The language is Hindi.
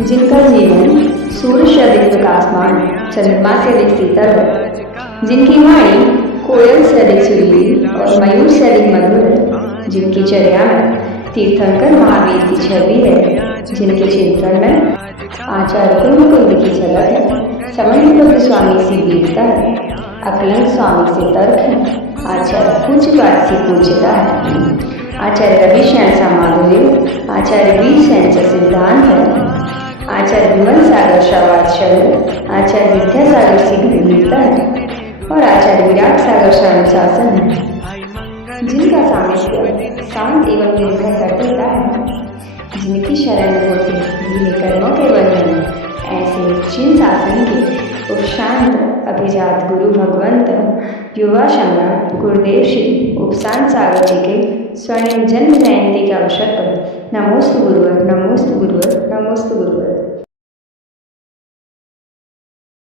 जिनका जीवन सूर्य से अधिक प्रकाशमान, चंद्रमा से अधिक शीतल है, जिनकी वाणी कोयल से अधिक सुरीली और मयूर से अधिक मधुर है, जिनकी चर्या में तीर्थंकर महावीर की छवि है, जिनके चिंतन में आचार्य कुंद की झलक है, समन्वित स्वामी सी वीरता है, अकलंक स्वामी से तर्क है, आचार्य पूज्यपाद सी पूज्यता है, आचार्य रवि शैन सा माधुर्य, आचार्य वीर सैन सा सिद्धांत है, आचार्य विमल सागर शावात्सल्य, आचार्य विद्यासागर सी गंभीरता है और आचार्य विराट सागर सा अनुशासन है, जिनका सामिप्य शांत एवं निर्भय कर देता है, जिनकी शरण होती धीमे कर्मों के बंधन, ऐसे जिन शासन के उपशांत अभिजात गुरु भगवंत युवा सम्राट गुरुदेव श्री उपशांत सागर जी के स्वर्णिम जन्म जयंती के अवसर पर नमोस्तु गुरुवर, नमोस्तु गुरुवर, नमोस्तु गुरुवर।